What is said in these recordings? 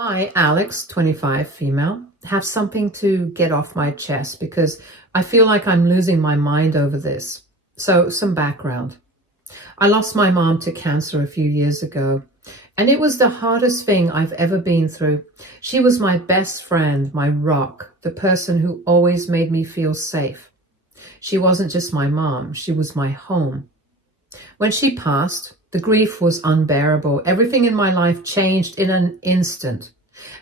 I, Alex, 25, female, have something to get off my chest because I feel like I'm losing my mind over this. So, some background. I lost my mom to cancer a few years ago, and it was the hardest thing I've ever been through. She was my best friend, my rock, the person who always made me feel safe. She wasn't just my mom, she was my home. When she passed, the grief was unbearable. Everything in my life changed in an instant.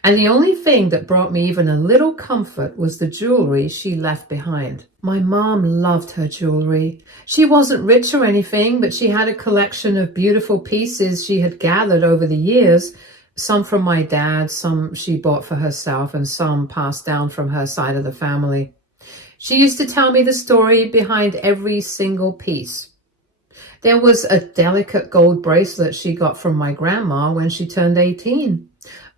And the only thing that brought me even a little comfort was the jewelry she left behind. My mom loved her jewelry. She wasn't rich or anything, but she had a collection of beautiful pieces she had gathered over the years, some from my dad, some she bought for herself, and some passed down from her side of the family. She used to tell me the story behind every single piece. There was a delicate gold bracelet she got from my grandma when she turned 18.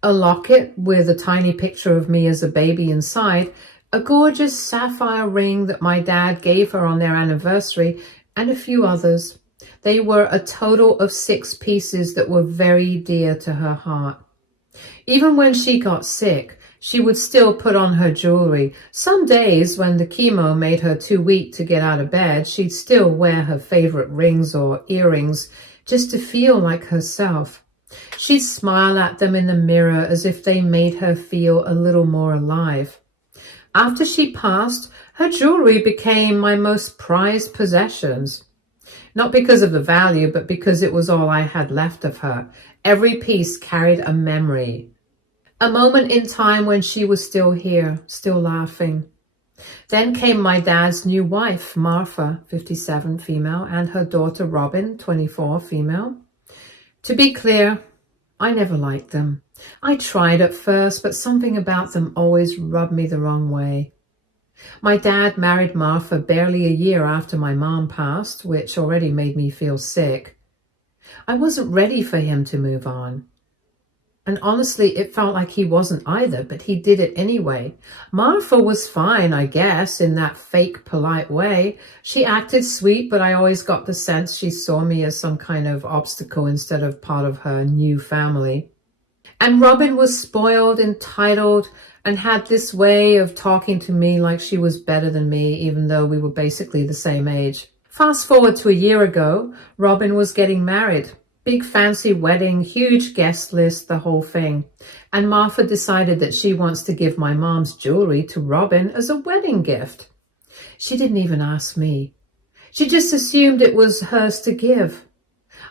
A locket with a tiny picture of me as a baby inside, a gorgeous sapphire ring that my dad gave her on their anniversary, and a few others. They were a total of 6 pieces that were very dear to her heart. Even when she got sick, she would still put on her jewelry. Some days when the chemo made her too weak to get out of bed, she'd still wear her favorite rings or earrings just to feel like herself. She'd smile at them in the mirror as if they made her feel a little more alive. After she passed, her jewelry became my most prized possessions. Not because of the value, but because it was all I had left of her. Every piece carried a memory. A moment in time when she was still here, still laughing. Then came my dad's new wife, Martha, 57, female, and her daughter, Robin, 24, female. To be clear, I never liked them. I tried at first, but something about them always rubbed me the wrong way. My dad married Martha barely a year after my mom passed, which already made me feel sick. I wasn't ready for him to move on. And honestly, it felt like he wasn't either, but he did it anyway. Martha was fine, I guess, in that fake polite way. She acted sweet, but I always got the sense she saw me as some kind of obstacle instead of part of her new family. And Robin was spoiled, entitled, and had this way of talking to me like she was better than me, even though we were basically the same age. Fast forward to a year ago, Robin was getting married. Big fancy wedding, huge guest list, the whole thing. And Martha decided that she wants to give my mom's jewelry to Robin as a wedding gift. She didn't even ask me. She just assumed it was hers to give.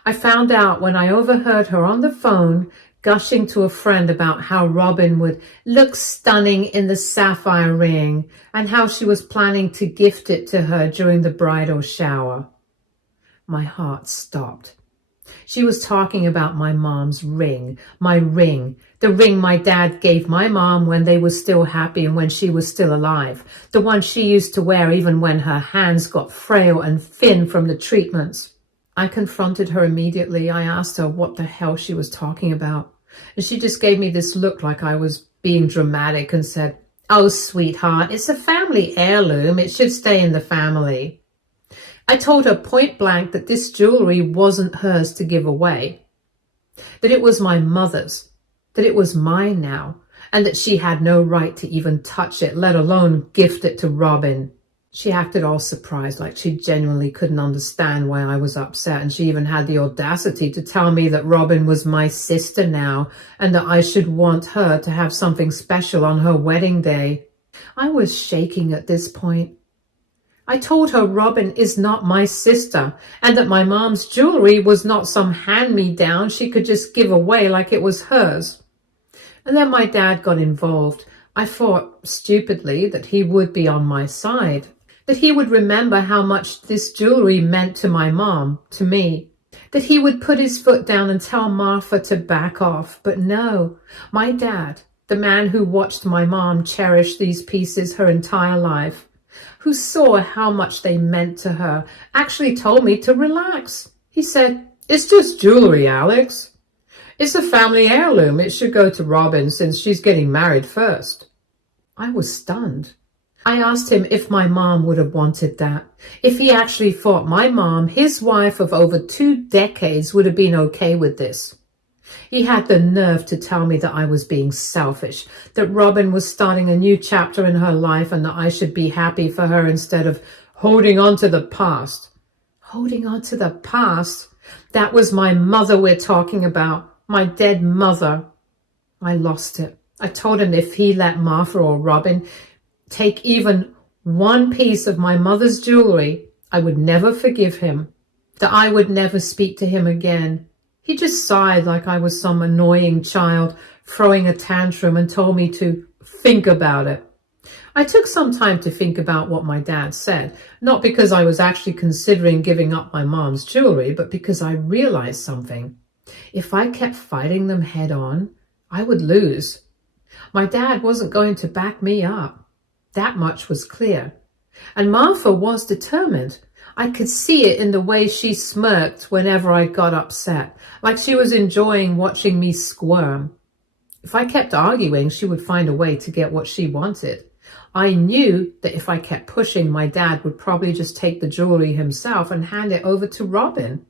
I found out when I overheard her on the phone gushing to a friend about how Robin would look stunning in the sapphire ring and how she was planning to gift it to her during the bridal shower. My heart stopped. She was talking about my mom's ring, the ring my dad gave my mom when they were still happy and when she was still alive, the one she used to wear even when her hands got frail and thin from the treatments. I confronted her immediately. I asked her what the hell she was talking about, and she just gave me this look like I was being dramatic and said, "Oh, sweetheart, it's a family heirloom. It should stay in the family." I told her point blank that this jewelry wasn't hers to give away, that it was my mother's, that it was mine now, and that she had no right to even touch it, let alone gift it to Robin. She acted all surprised, like she genuinely couldn't understand why I was upset, and she even had the audacity to tell me that Robin was my sister now, and that I should want her to have something special on her wedding day. I was shaking at this point. I told her Robin is not my sister and that my mom's jewelry was not some hand-me-down she could just give away like it was hers. And then my dad got involved. I thought, stupidly, that he would be on my side, that he would remember how much this jewelry meant to my mom, to me, that he would put his foot down and tell Martha to back off. But no, my dad, the man who watched my mom cherish these pieces her entire life, who saw how much they meant to her, actually told me to relax. He said, "It's just jewelry, Alex. It's a family heirloom. It should go to Robin since she's getting married first." I was stunned. I asked him if my mom would have wanted that, if he actually thought my mom, his wife of over 2 decades, would have been okay with this. He had the nerve to tell me that I was being selfish, that Robin was starting a new chapter in her life and that I should be happy for her instead of holding on to the past. Holding on to the past? That was my mother we're talking about, my dead mother. I lost it. I told him if he let Martha or Robin take even one piece of my mother's jewelry, I would never forgive him, that I would never speak to him again. He just sighed like I was some annoying child throwing a tantrum and told me to think about it. I took some time to think about what my dad said, not because I was actually considering giving up my mom's jewelry, but because I realized something. If I kept fighting them head on, I would lose. My dad wasn't going to back me up. That much was clear. And Martha was determined. I could see it in the way she smirked whenever I got upset, like she was enjoying watching me squirm. If I kept arguing, she would find a way to get what she wanted. I knew that if I kept pushing, my dad would probably just take the jewelry himself and hand it over to Robin.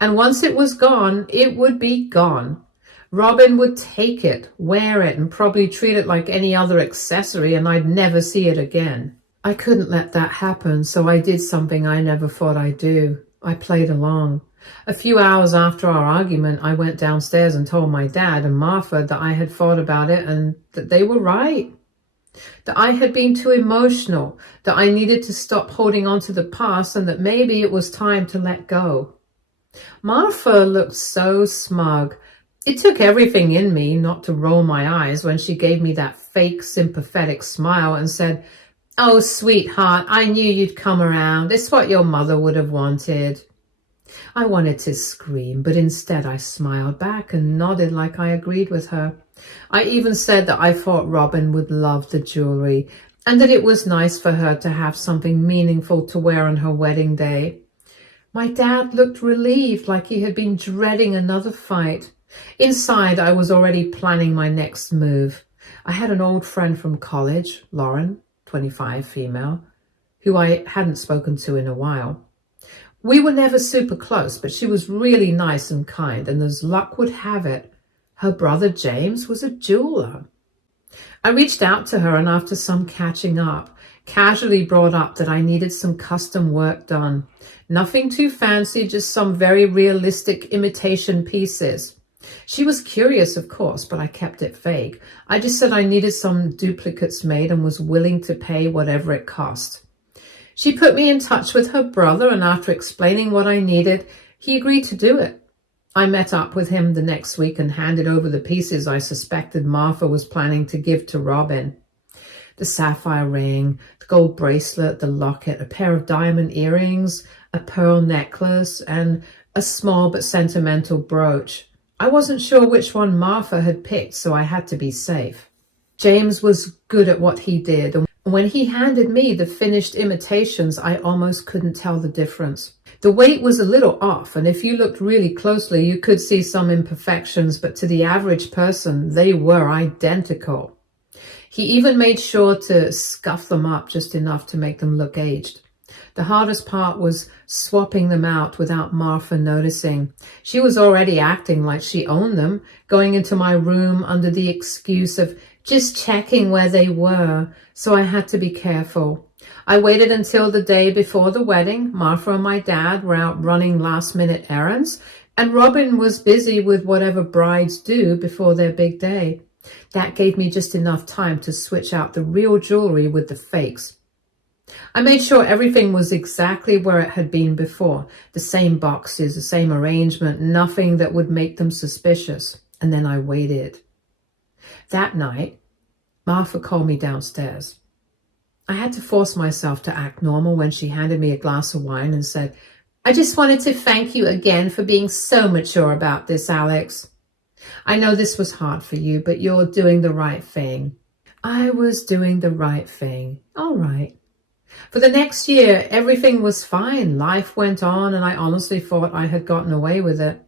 And once it was gone, it would be gone. Robin would take it, wear it, and probably treat it like any other accessory, and I'd never see it again. I couldn't let that happen, so I did something I never thought I'd do. I played along. A few hours after our argument, I went downstairs and told my dad and Martha that I had thought about it and that they were right. That I had been too emotional, that I needed to stop holding on to the past, and that maybe it was time to let go. Martha looked so smug. It took everything in me not to roll my eyes when she gave me that fake sympathetic smile and said, "Oh, sweetheart, I knew you'd come around. It's what your mother would have wanted." I wanted to scream, but instead I smiled back and nodded like I agreed with her. I even said that I thought Robin would love the jewelry and that it was nice for her to have something meaningful to wear on her wedding day. My dad looked relieved, like he had been dreading another fight. Inside, I was already planning my next move. I had an old friend from college, Lauren, 25, female, who I hadn't spoken to in a while. We were never super close, but she was really nice and kind, and as luck would have it, her brother James was a jeweler. I reached out to her and after some catching up, casually brought up that I needed some custom work done. Nothing too fancy, just some very realistic imitation pieces. She was curious, of course, but I kept it vague. I just said I needed some duplicates made and was willing to pay whatever it cost. She put me in touch with her brother, and after explaining what I needed, he agreed to do it. I met up with him the next week and handed over the pieces I suspected Martha was planning to give to Robin. The sapphire ring, the gold bracelet, the locket, a pair of diamond earrings, a pearl necklace, and a small but sentimental brooch. I wasn't sure which one Martha had picked, so I had to be safe. James was good at what he did, and when he handed me the finished imitations, I almost couldn't tell the difference. The weight was a little off, and if you looked really closely, you could see some imperfections, but to the average person, they were identical. He even made sure to scuff them up just enough to make them look aged. The hardest part was swapping them out without Martha noticing. She was already acting like she owned them, going into my room under the excuse of just checking where they were, so I had to be careful. I waited until the day before the wedding. Martha and my dad were out running last-minute errands, and Robin was busy with whatever brides do before their big day. That gave me just enough time to switch out the real jewelry with the fakes. I made sure everything was exactly where it had been before. The same boxes, the same arrangement, nothing that would make them suspicious. And then I waited. That night, Martha called me downstairs. I had to force myself to act normal when she handed me a glass of wine and said, "I just wanted to thank you again for being so mature about this, Alex. I know this was hard for you, but you're doing the right thing." I was doing the right thing. All right. For the next year, everything was fine. Life went on, and I honestly thought I had gotten away with it.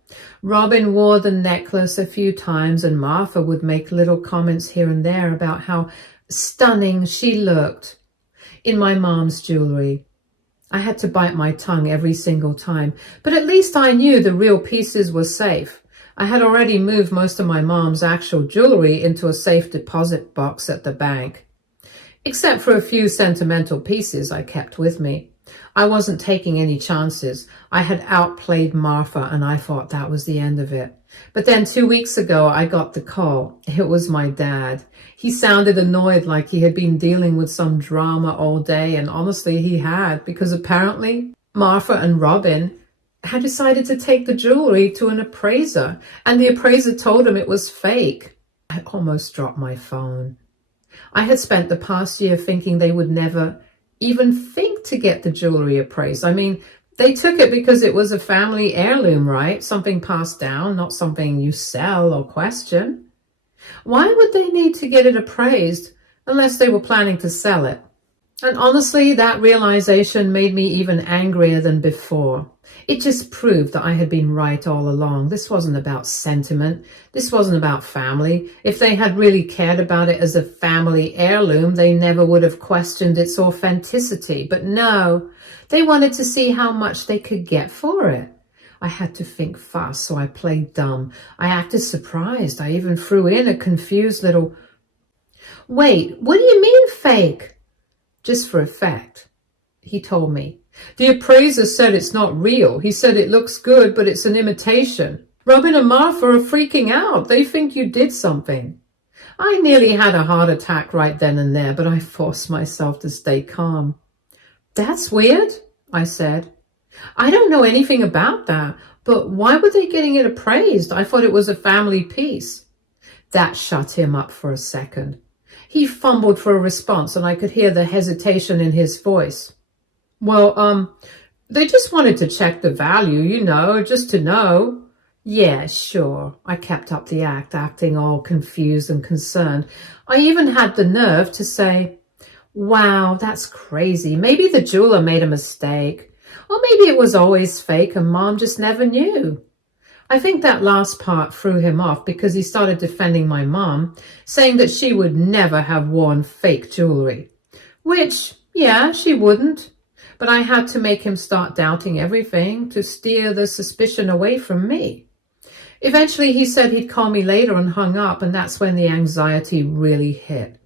Robin wore the necklace a few times, and Martha would make little comments here and there about how stunning she looked in my mom's jewelry. I had to bite my tongue every single time, but at least I knew the real pieces were safe. I had already moved most of my mom's actual jewelry into a safe deposit box at the bank, except for a few sentimental pieces I kept with me. I wasn't taking any chances. I had outplayed Martha, and I thought that was the end of it. But then 2 weeks ago, I got the call. It was my dad. He sounded annoyed, like he had been dealing with some drama all day, and honestly, he had, because apparently Martha and Robin had decided to take the jewelry to an appraiser, and the appraiser told him it was fake. I almost dropped my phone. I had spent the past year thinking they would never even think to get the jewelry appraised. I mean, they took it because it was a family heirloom, right? Something passed down, not something you sell or question. Why would they need to get it appraised unless they were planning to sell it? And honestly, that realization made me even angrier than before. It just proved that I had been right all along. This wasn't about sentiment. This wasn't about family. If they had really cared about it as a family heirloom, they never would have questioned its authenticity. But no, they wanted to see how much they could get for it. I had to think fast, so I played dumb. I acted surprised. I even threw in a confused little, "Wait, what do you mean fake?" Just for effect. He told me. "The appraiser said it's not real. He said it looks good, but it's an imitation. Robin and Martha are freaking out. They think you did something." I nearly had a heart attack right then and there, but I forced myself to stay calm. "That's weird," I said. "I don't know anything about that, but why were they getting it appraised? I thought it was a family piece." That shut him up for a second. He fumbled for a response, and I could hear the hesitation in his voice. "Well, they just wanted to check the value, just to know." "Yeah, sure." I kept up the act, acting all confused and concerned. I even had the nerve to say, "Wow, that's crazy. Maybe the jeweler made a mistake. Or maybe it was always fake and Mom just never knew." I think that last part threw him off because he started defending my mom, saying that she would never have worn fake jewelry. Which, yeah, she wouldn't. But I had to make him start doubting everything to steer the suspicion away from me. Eventually, he said he'd call me later and hung up, and that's when the anxiety really hit.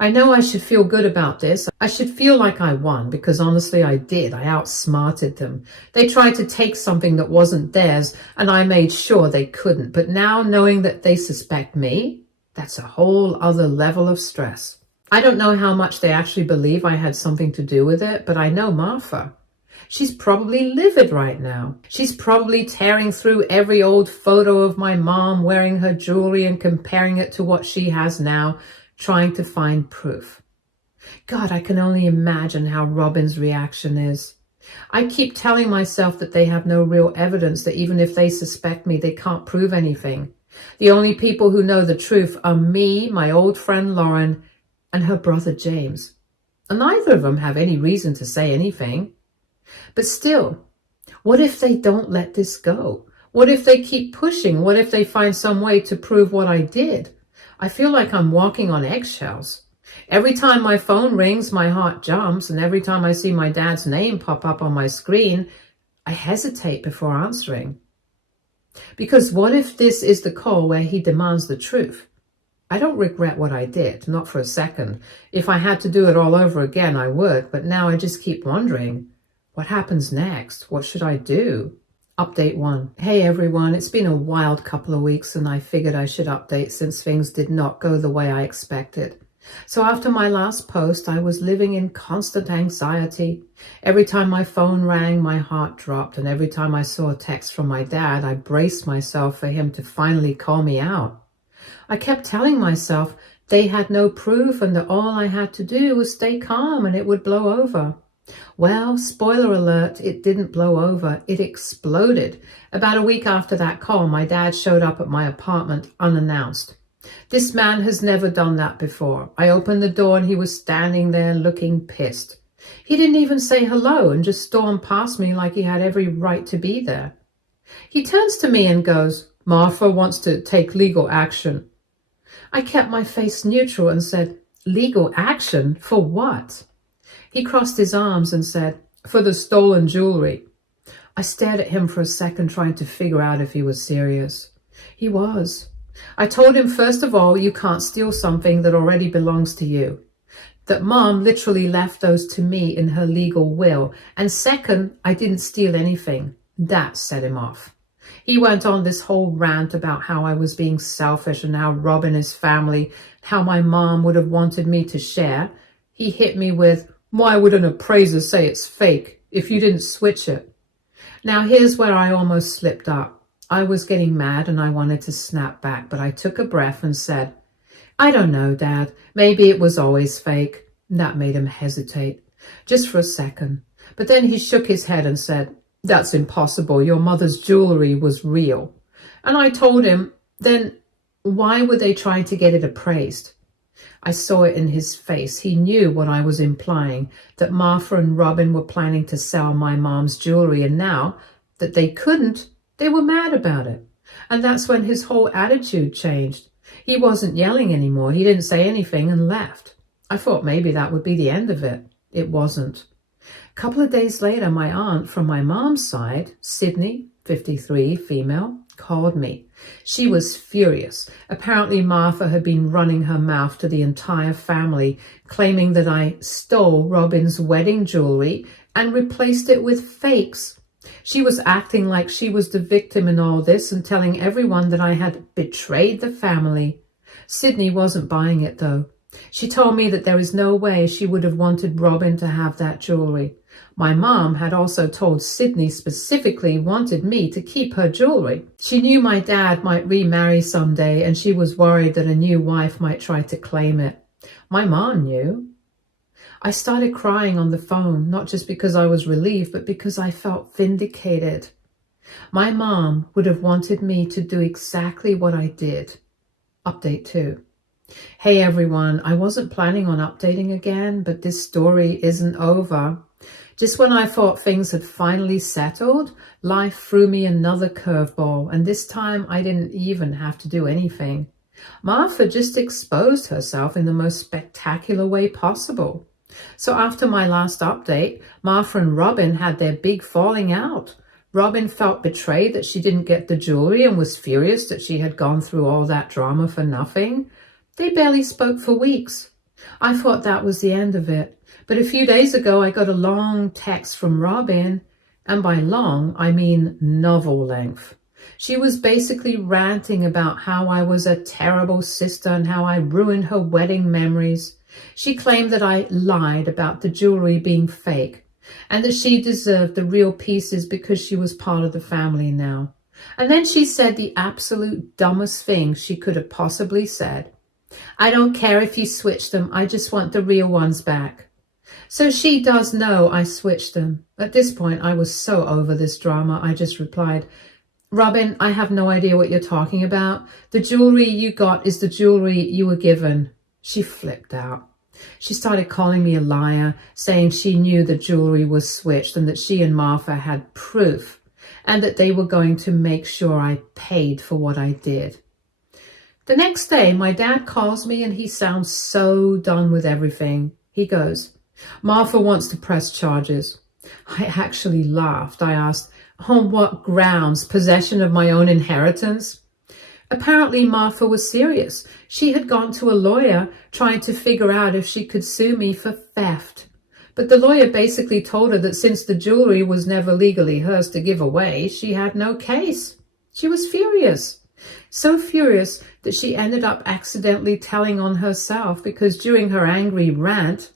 I know I should feel good about this. I should feel like I won, because honestly I did. I outsmarted them. They tried to take something that wasn't theirs, and I made sure they couldn't. But now, knowing that they suspect me, that's a whole other level of stress. I don't know how much they actually believe I had something to do with it, but I know Martha. She's probably livid right now. She's probably tearing through every old photo of my mom wearing her jewelry and comparing it to what she has now, trying to find proof. God, I can only imagine how Robin's reaction is. I keep telling myself that they have no real evidence, that even if they suspect me, they can't prove anything. The only people who know the truth are me, my old friend Lauren, and her brother James. And neither of them have any reason to say anything. But still, what if they don't let this go? What if they keep pushing? What if they find some way to prove what I did? I feel like I'm walking on eggshells. Every time my phone rings, my heart jumps, and every time I see my dad's name pop up on my screen, I hesitate before answering. Because what if this is the call where he demands the truth? I don't regret what I did, not for a second. If I had to do it all over again, I would, but now I just keep wondering, what happens next? What should I do? Update 1. Hey everyone, it's been a wild couple of weeks and I figured I should update since things did not go the way I expected. So after my last post, I was living in constant anxiety. Every time my phone rang, my heart dropped, and every time I saw a text from my dad, I braced myself for him to finally call me out. I kept telling myself they had no proof and that all I had to do was stay calm and it would blow over. Well, spoiler alert, it didn't blow over, it exploded. About a week after that call, my dad showed up at my apartment unannounced. This man has never done that before. I opened the door and he was standing there looking pissed. He didn't even say hello and just stormed past me like he had every right to be there. He turns to me and goes, "Martha wants to take legal action." I kept my face neutral and said, "Legal action? For what?" He crossed his arms and said, "For the stolen jewelry." I stared at him for a second, trying to figure out if he was serious. He was. I told him, first of all, you can't steal something that already belongs to you. That Mom literally left those to me in her legal will. And second, I didn't steal anything. That set him off. He went on this whole rant about how I was being selfish and how robbing his family, how my mom would have wanted me to share. He hit me with, why would an appraiser say it's fake if you didn't switch it? Now here's where I almost slipped up. I was getting mad and I wanted to snap back, but I took a breath and said, I don't know, Dad. Maybe it was always fake. That made him hesitate, just for a second. But then he shook his head and said, that's impossible. Your mother's jewelry was real. And I told him, then why were they trying to get it appraised? I saw it in his face. He knew what I was implying, that Martha and Robin were planning to sell my mom's jewelry, and now that they couldn't, they were mad about it. And that's when his whole attitude changed. He wasn't yelling anymore. He didn't say anything and left. I thought maybe that would be the end of it. It wasn't. A couple of days later, my aunt from my mom's side, Sydney, 53, female, called me. She was furious. Apparently Martha had been running her mouth to the entire family, claiming that I stole Robin's wedding jewelry and replaced it with fakes. She was acting like she was the victim in all this and telling everyone that I had betrayed the family. Sydney wasn't buying it though. She told me that there is no way she would have wanted Robin to have that jewelry. My mom had also told Sydney specifically wanted me to keep her jewelry. She knew my dad might remarry someday and she was worried that a new wife might try to claim it. My mom knew. I started crying on the phone, not just because I was relieved, but because I felt vindicated. My mom would have wanted me to do exactly what I did. Update 2. Hey everyone, I wasn't planning on updating again, but this story isn't over. Just when I thought things had finally settled, life threw me another curveball, and this time I didn't even have to do anything. Martha just exposed herself in the most spectacular way possible. So after my last update, Martha and Robin had their big falling out. Robin felt betrayed that she didn't get the jewelry and was furious that she had gone through all that drama for nothing. They barely spoke for weeks. I thought that was the end of it. But a few days ago, I got a long text from Robin, and by long, I mean novel length. She was basically ranting about how I was a terrible sister and how I ruined her wedding memories. She claimed that I lied about the jewelry being fake and that she deserved the real pieces because she was part of the family now. And then she said the absolute dumbest thing she could have possibly said. I don't care if you switch them. I just want the real ones back. So she does know I switched them. At this point, I was so over this drama, I just replied, Robin, I have no idea what you're talking about. The jewelry you got is the jewelry you were given. She flipped out. She started calling me a liar, saying she knew the jewelry was switched and that she and Martha had proof and that they were going to make sure I paid for what I did. The next day, my dad calls me and he sounds so done with everything. He goes, Martha wants to press charges. I actually laughed. I asked, on what grounds? Possession of my own inheritance? Apparently, Martha was serious. She had gone to a lawyer trying to figure out if she could sue me for theft. But the lawyer basically told her that since the jewelry was never legally hers to give away, she had no case. She was furious. So furious that she ended up accidentally telling on herself because during her angry rant,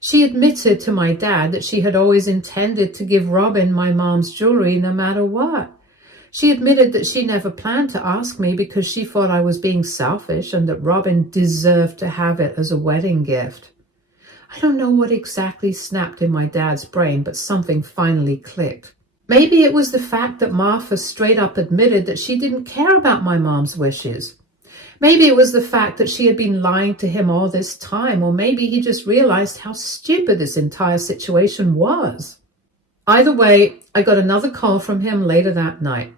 she admitted to my dad that she had always intended to give Robin my mom's jewelry no matter what. She admitted that she never planned to ask me because she thought I was being selfish and that Robin deserved to have it as a wedding gift. I don't know what exactly snapped in my dad's brain, but something finally clicked. Maybe it was the fact that Martha straight up admitted that she didn't care about my mom's wishes. Maybe it was the fact that she had been lying to him all this time, or maybe he just realized how stupid this entire situation was. Either way, I got another call from him later that night.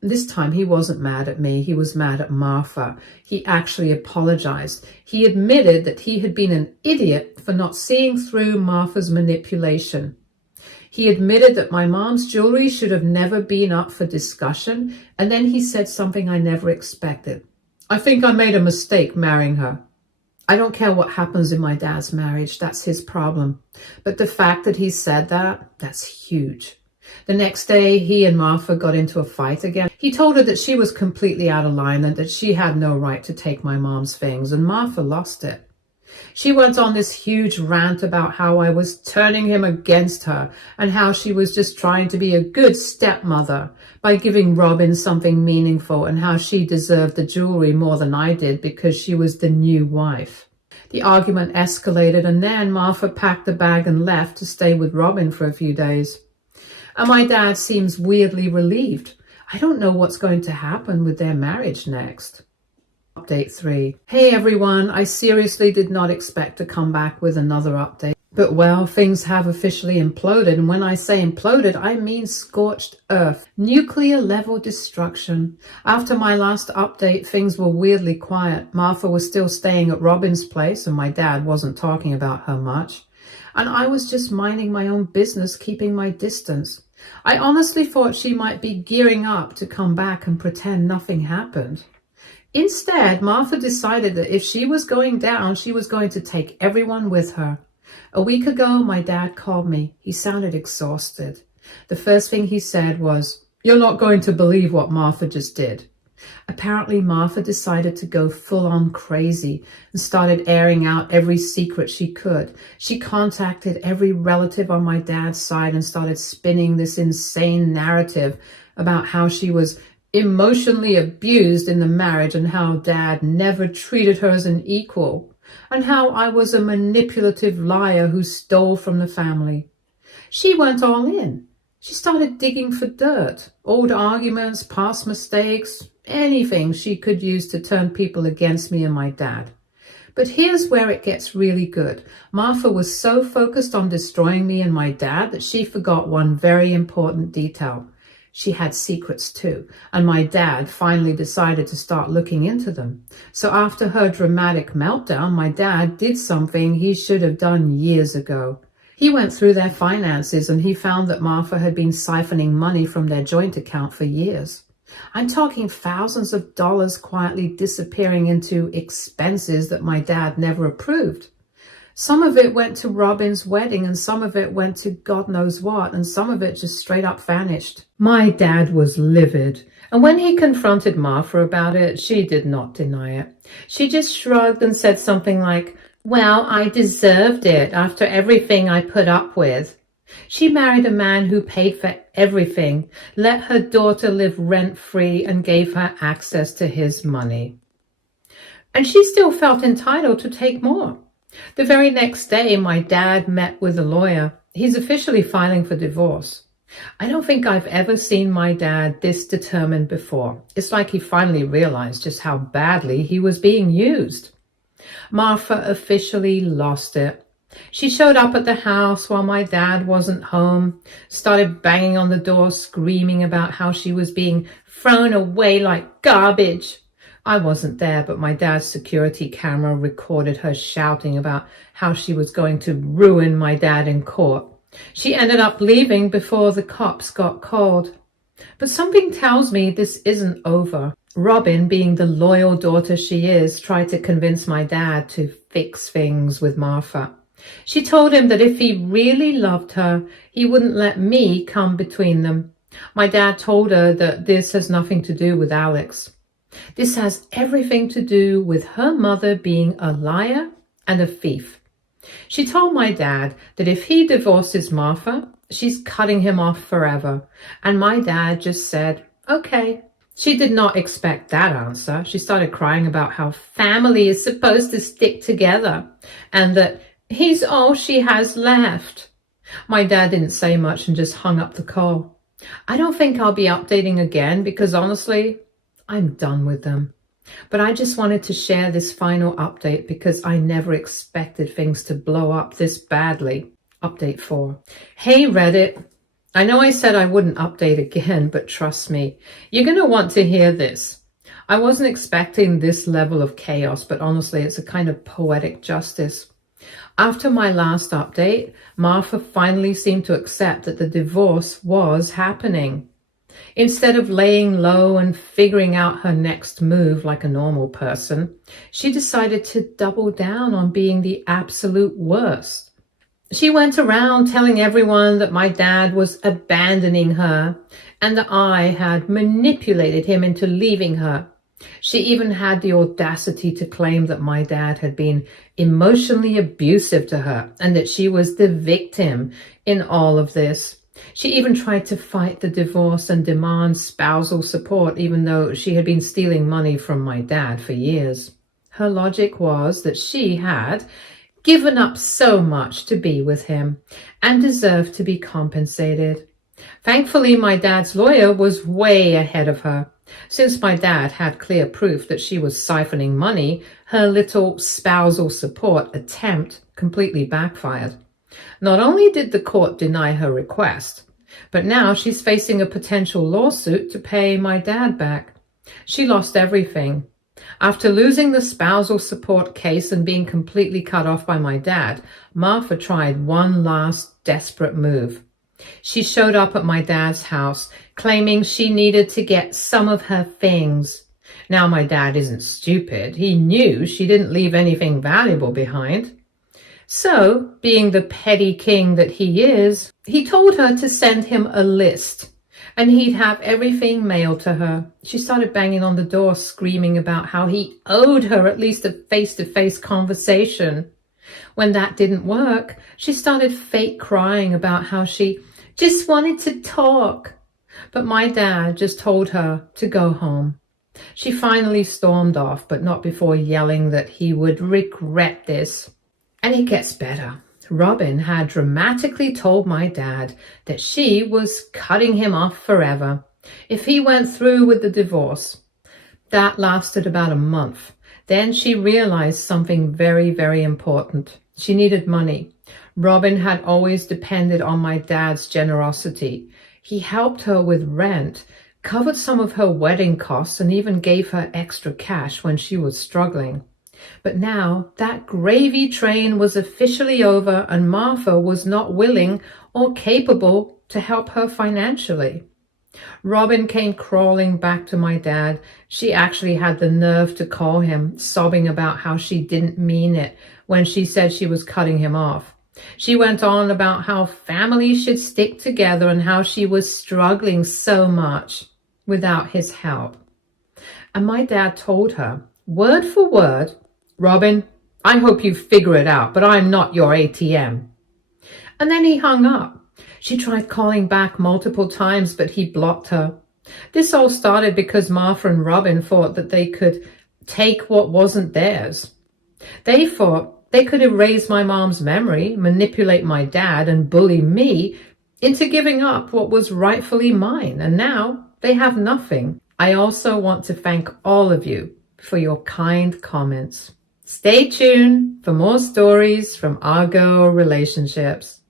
This time he wasn't mad at me, he was mad at Martha. He actually apologized. He admitted that he had been an idiot for not seeing through Martha's manipulation. He admitted that my mom's jewelry should have never been up for discussion, and then he said something I never expected. I think I made a mistake marrying her. I don't care what happens in my dad's marriage, that's his problem. But the fact that he said that, that's huge. The next day, he and Martha got into a fight again. He told her that she was completely out of line and that she had no right to take my mom's things, and Martha lost it. She went on this huge rant about how I was turning him against her and how she was just trying to be a good stepmother by giving Robin something meaningful, and how she deserved the jewelry more than I did because she was the new wife. The argument escalated, and then Martha packed a bag and left to stay with Robin for a few days. And my dad seems weirdly relieved. I don't know what's going to happen with their marriage next. Update 3. Hey everyone, I seriously did not expect to come back with another update. But well, things have officially imploded, and when I say imploded, I mean scorched earth. Nuclear level destruction. After my last update, things were weirdly quiet. Martha was still staying at Robin's place, and my dad wasn't talking about her much. And I was just minding my own business, keeping my distance. I honestly thought she might be gearing up to come back and pretend nothing happened. Instead, Martha decided that if she was going down, she was going to take everyone with her. A week ago, my dad called me. He sounded exhausted. The first thing he said was, "You're not going to believe what Martha just did." Apparently, Martha decided to go full-on crazy and started airing out every secret she could. She contacted every relative on my dad's side and started spinning this insane narrative about how she was emotionally abused in the marriage and how Dad never treated her as an equal, and how I was a manipulative liar who stole from the family. She went all in. She started digging for dirt, old arguments, past mistakes, anything she could use to turn people against me and my dad. But here's where it gets really good. Martha was so focused on destroying me and my dad that she forgot one very important detail. She had secrets too, and my dad finally decided to start looking into them. So after her dramatic meltdown, my dad did something he should have done years ago. He went through their finances and he found that Martha had been siphoning money from their joint account for years. I'm talking thousands of dollars quietly disappearing into expenses that my dad never approved. Some of it went to Robin's wedding, and some of it went to God knows what, and some of it just straight up vanished. My dad was livid, and when he confronted Martha about it, she did not deny it. She just shrugged and said something like, "Well, I deserved it after everything I put up with." She married a man who paid for everything, let her daughter live rent-free, and gave her access to his money. And she still felt entitled to take more. The very next day, my dad met with a lawyer. He's officially filing for divorce. I don't think I've ever seen my dad this determined before. It's like he finally realized just how badly he was being used. Martha officially lost it. She showed up at the house while my dad wasn't home, started banging on the door, screaming about how she was being thrown away like garbage. I wasn't there, but my dad's security camera recorded her shouting about how she was going to ruin my dad in court. She ended up leaving before the cops got called. But something tells me this isn't over. Robin, being the loyal daughter she is, tried to convince my dad to fix things with Martha. She told him that if he really loved her, he wouldn't let me come between them. My dad told her that this has nothing to do with Alex. This has everything to do with her mother being a liar and a thief. She told my dad that if he divorces Martha, she's cutting him off forever. And my dad just said, okay. She did not expect that answer. She started crying about how family is supposed to stick together and that he's all she has left. My dad didn't say much and just hung up the call. I don't think I'll be updating again because honestly, I'm done with them. But I just wanted to share this final update because I never expected things to blow up this badly. Update 4. Hey Reddit. I know I said I wouldn't update again, but trust me, you're going to want to hear this. I wasn't expecting this level of chaos, but honestly, it's a kind of poetic justice. After my last update, Martha finally seemed to accept that the divorce was happening. Instead of laying low and figuring out her next move like a normal person, she decided to double down on being the absolute worst. She went around telling everyone that my dad was abandoning her and that I had manipulated him into leaving her. She even had the audacity to claim that my dad had been emotionally abusive to her and that she was the victim in all of this. She even tried to fight the divorce and demand spousal support, even though she had been stealing money from my dad for years. Her logic was that she had given up so much to be with him and deserved to be compensated. Thankfully, my dad's lawyer was way ahead of her. Since my dad had clear proof that she was siphoning money, her little spousal support attempt completely backfired. Not only did the court deny her request, but now she's facing a potential lawsuit to pay my dad back. She lost everything. After losing the spousal support case and being completely cut off by my dad, Martha tried one last desperate move. She showed up at my dad's house, claiming she needed to get some of her things. Now, my dad isn't stupid. He knew she didn't leave anything valuable behind. So, being the petty king that he is, he told her to send him a list, and he'd have everything mailed to her. She started banging on the door, screaming about how he owed her at least a face-to-face conversation. When that didn't work, she started fake crying about how she just wanted to talk. But my dad just told her to go home. She finally stormed off, but not before yelling that he would regret this. And it gets better. Robin had dramatically told my dad that she was cutting him off forever if he went through with the divorce. That lasted about a month. Then she realized something very, very important. She needed money. Robin had always depended on my dad's generosity. He helped her with rent, covered some of her wedding costs, and even gave her extra cash when she was struggling. But now that gravy train was officially over and Martha was not willing or capable to help her financially. Robin came crawling back to my dad. She actually had the nerve to call him, sobbing about how she didn't mean it when she said she was cutting him off. She went on about how families should stick together and how she was struggling so much without his help. And my dad told her, word for word, "Robin, I hope you figure it out, but I'm not your ATM." And then he hung up. She tried calling back multiple times, but he blocked her. This all started because Martha and Robin thought that they could take what wasn't theirs. They thought they could erase my mom's memory, manipulate my dad, and bully me into giving up what was rightfully mine, and now they have nothing. I also want to thank all of you for your kind comments. Stay tuned for more stories from our girl relationships.